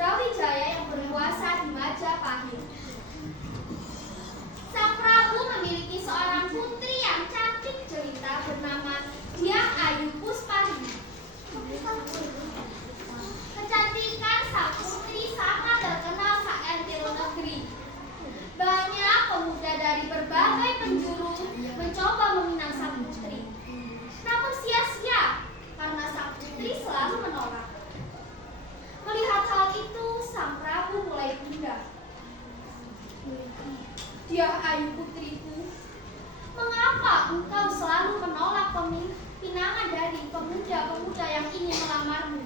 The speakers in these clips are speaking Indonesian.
Brawijaya yang berkuasa di Majapahit. Sang Prabu memiliki seorang putri yang cantik jelita bernama Dyah Ayu Puspari. Kecantikan sang putri sangat terkenal seantero negeri. Banyak pemuda dari berbagai penjuru mencoba meminang sang putri. Namun sia-sia karena sang putri selalu menolak. Melihat hal itu, sang Prabu mulai gundah. Dyah Ayu putriku, mengapa engkau selalu menolak pinangan dari pemuda-pemuda yang ingin melamarmu?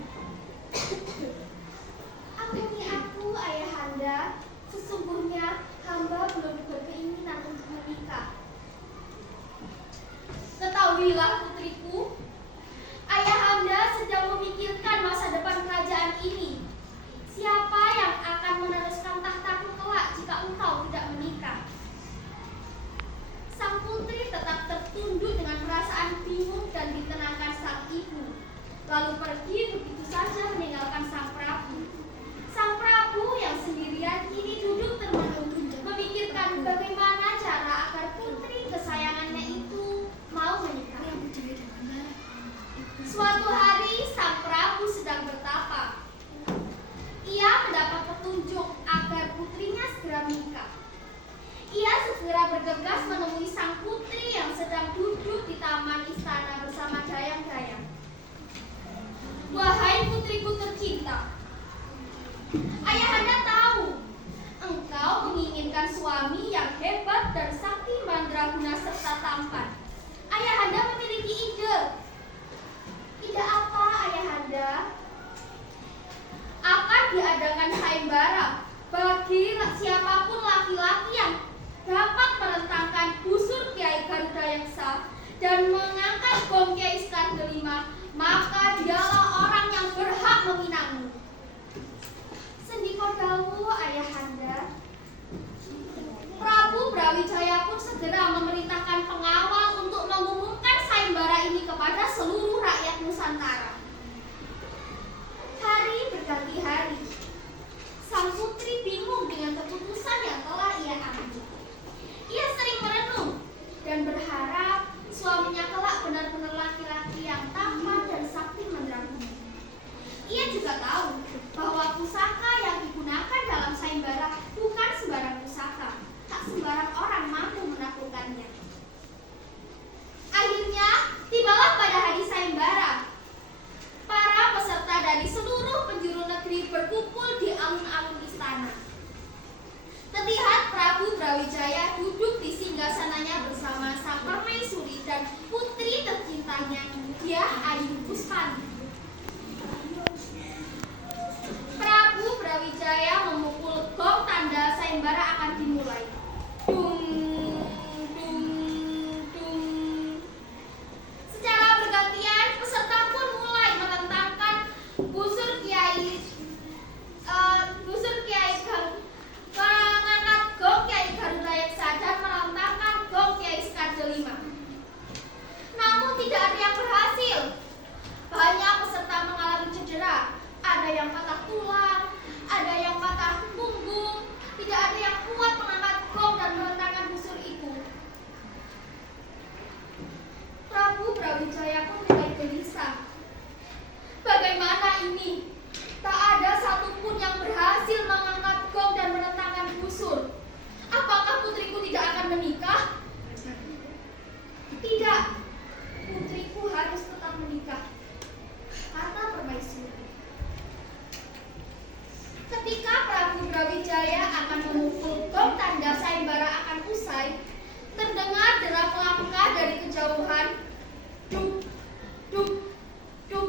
Ampuni aku, Ayahanda. Sesungguhnya hamba belum berkeinginan untuk menikah. Ketahuilah putriku, Ayahanda sedang memikirkan masa depan kerajaan ini. Siapa yang akan meneruskan tahtaku kelak jika engkau tidak menikah? Sang putri tetap tertunduk dengan perasaan bingung dan ditenangkan sang ibu, lalu pergi begitu saja meninggalkan sang Prabu. Sang Prabu yang sendirian kini duduk termenung, memikirkan bagaimana cara agar putri kesayangannya itu mau menikah. Suatu hari sang Prabu sedang bertapa. Ia mendapat petunjuk agar putrinya segera menikah. Ia segera bergegas menemui sang putri yang sedang duduk di taman istana bersama dayang-dayang. Wahai putriku tercinta, Ayahanda tahu engkau menginginkan suami yang hebat dan sakti mandraguna serta tampan. Ayahanda memiliki ide. Ide apa, Ayahanda? Akan diadakan sayembara bagi siapapun laki-laki yang dapat merentangkan busur Kiai Garuda yang sah dan mengangkat gong Kiai Sekar kelima, maka dialah orang yang berhak meminangmu. Sendiko dawuh, Ayahanda. Prabu Brawijaya pun segera memerintahkan pengawal untuk mengumumkan sayembara ini kepada seluruh rakyat Nusantara. Hari berganti hari. Sang putri bingung dengan keputusan yang telah ia ambil. Ia sering merenung dan berharap suaminya kelak benar-benar laki-laki yang tampan dan sakti mandraguna. Ia juga tahu bahwa pusaka yang digunakan dalam sayembara bukan sembarang pusaka. Tak sembarang orang mampu menaklukkannya. Akhirnya, tibalah pada hari sayembara. Para peserta dari seluruh penjuru negeri berkumpul di alun-alun istana. Terlihat Prabu Brawijaya duduk di singgasananya bersama sang permaisuri dan putri tercintanya, Dyah Ayu Puspari. Prabu Brawijaya memukul gong tanda sayembara akan dimulai. Dung, dung, dung. Secara bergantian, peserta pun mulai merentangkan busur Kiai mengangkat gong Kiai Garuda Yaksa dan merentangkan gong Kiai Sekar kelima. Namun tidak ada yang berhasil. Banyak peserta mengalami cedera. Ada yang patah tulang, ada yang patah punggung, tidak ada yang kuat mengangkat gong dan merentangkan busur itu. Prabu Brawijaya pun mulai gelisah. Bagaimana ini? Tak ada satupun yang berhasil mengangkat gong dan merentangkan busur. Apakah putriku tidak akan menikah? Tidak, putriku harus tetap menikah, kata permaisuri. Ketika Prabu Brawijaya akan memukul gong tanda sayembara akan usai, terdengar derap langkah dari kejauhan. Duk, duk, duk.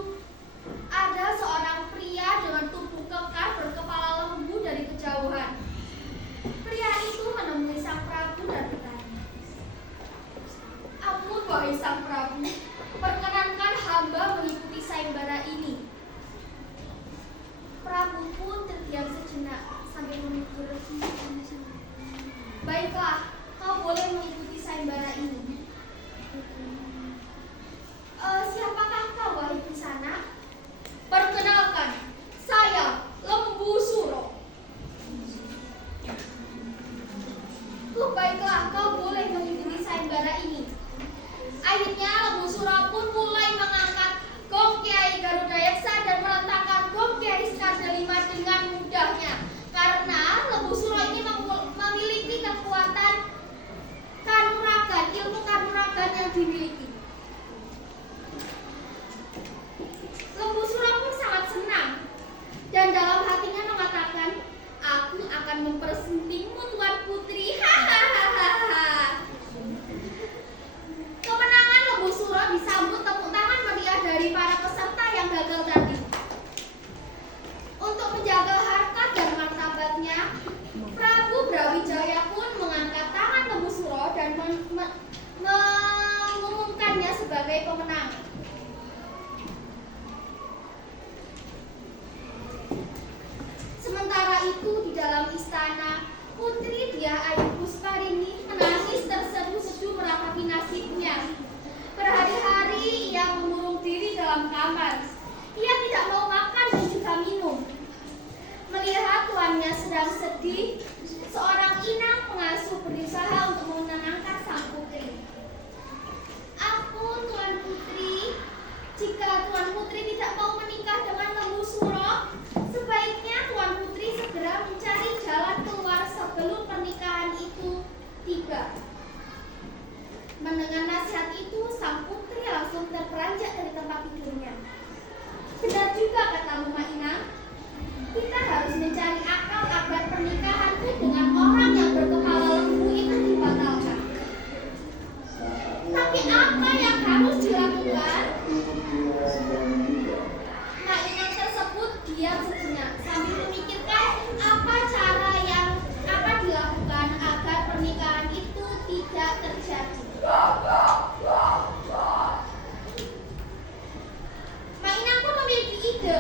Ada seorang pria dengan tubuh kekar berkepala lembu dari kejauhan. Pria itu menemui sang Prabu dan bertanya, "Ampun, wahai sang Prabu, perkenankan hamba mengikuti sayembara ini." Prabu pun terdiam sejenak sambil memikir. "Baiklah, kau boleh mengikuti sayembara ini." dimiliki. Lembu Suro pun sangat senang dan dalam hatinya mengatakan, "Aku akan mempersuntingmu, Tuan Putri." Hahaha. Kemenangan Lembu Suro disambut tepuk tangan meriah dari para peserta yang gagal tadi. Untuk menjaga harkat dan martabatnya, Prabu Brawijaya pun mengangkat tangan Lembu Suro dan mengumumkannya sebagai pemenang. Sementara itu di dalam istana, Putri Dyah Ayu Pusparini menangis terseduh-seduh meratapi nasibnya. Berhari-hari ia mengurung diri dalam kamar. Ia tidak mau makan dan juga minum. Melihat tuannya sedang sedih, seorang inang pengasuh berusaha untuk menenangkan sang putri. "Ampun, Tuan Putri, jika Tuan Putri tidak mau menikah dengan Lembu Suro, sebaiknya Tuan Putri segera mencari jalan keluar sebelum pernikahan itu tiba." Mendengar nasihat itu, sang putri langsung terperanjat dari tempat tidurnya. "Benar juga kata Mama Inang. Kita harus mencari akal agar pernikahanku dengan orang yang berkepala lembu itu dibatalkan. Tapi apa yang harus dilakukan?" Mak Inang tersebut diam sejenak sambil memikirkan apa cara yang akan dilakukan agar pernikahan itu tidak terjadi. Mak Inang pun memiliki ide.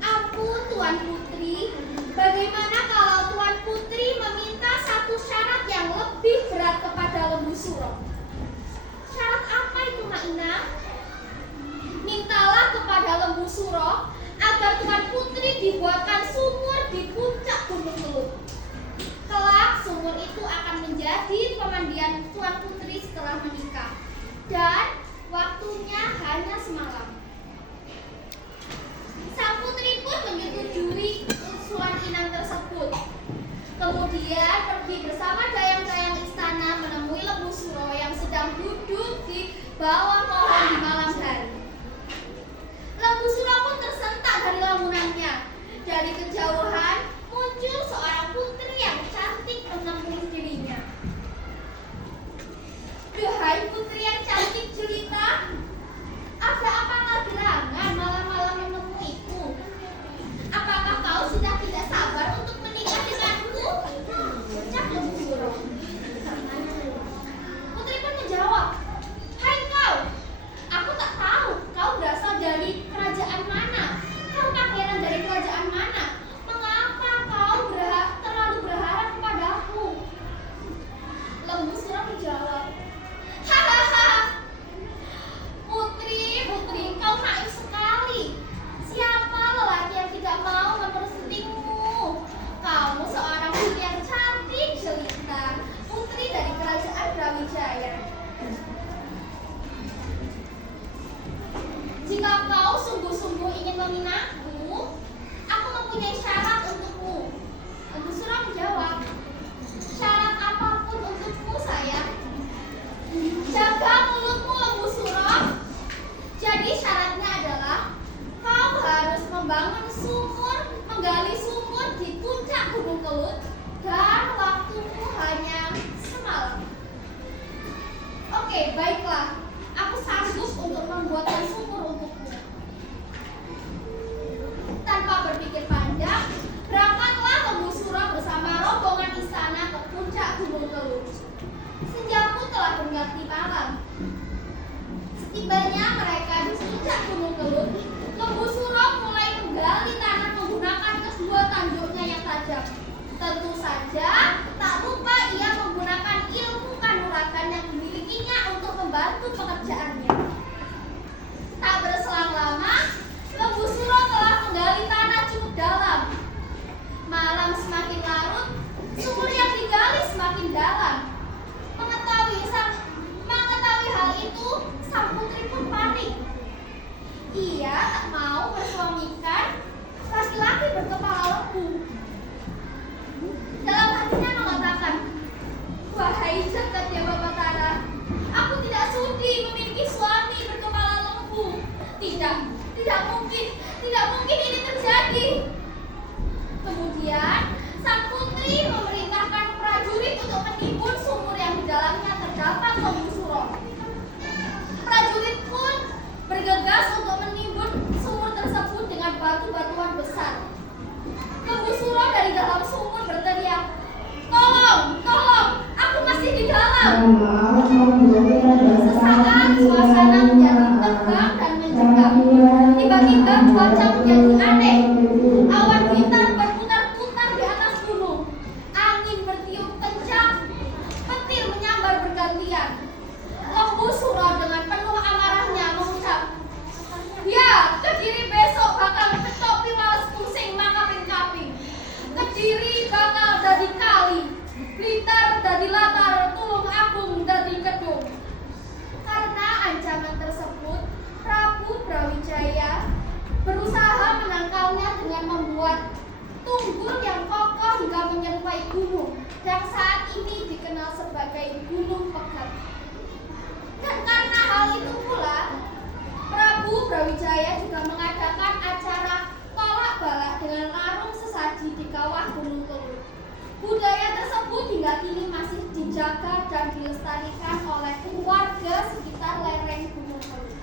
"Ampun, Tuan Putri, bagaimana kalau Tuan Putri meminta satu syarat yang lebih berat kepada Lembu Suro?" "Syarat apa itu, Mak Inang?" "Mintalah kepada Lembu Suro agar Tuan Putri dibuatkan sumur di puncak Gunung Teluk. Kelak sumur itu akan menjadi pemandian Tuan Putri setelah menikah. Dan waktunya hanya semalam." Sang putri pun menyetujui usulan Inang tersebut. Kemudian pergi bersama dayang-dayang istana menemui Lembu Suro yang sedang duduk di bawah pohon di malam hari. Lembu Suro pun tersentak dari lamunannya. Dari kejauhan muncul seorang putri yang cantik menemui dirinya. "Duhai putri yang cantik jelita, ada apa gerangan malam-malam menemuiku? Apakah kau sudah tidak sabar untuk menikah denganku?" ucap Lembu Suro. Putri pun menjawab, "Hai kau, aku Sesaat suasana menjadi tegang dan mencekam. Tiba-tiba cuaca menjadi aneh. Awan hitam berputar-putar di atas gunung. Angin bertiup kencang. Petir menyambar bergantian. Lembu Suro dengan penuh amarahnya mengucap, "Ya, Kediri besok bakal ketok piwales pusing makaping-kaping. Kediri bakal dadi kali, Blitar dadi latar, Tulung Agung dadi kedung." Karena ancaman tersebut, Prabu Brawijaya berusaha menangkalnya dengan membuat tunggul yang kokoh hingga menyerupai gunung yang saat ini dikenal sebagai Gunung Pegat. Dan karena hal itu pula, Prabu Brawijaya juga mengadakan acara tolak balak dengan larung sesaji di kawah Gunung Kelud. Budaya tersebut hingga kini masih dijaga dan dilestarikan oleh warga sekitar lereng Gunung Kelud.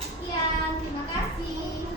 Sekian, terima kasih.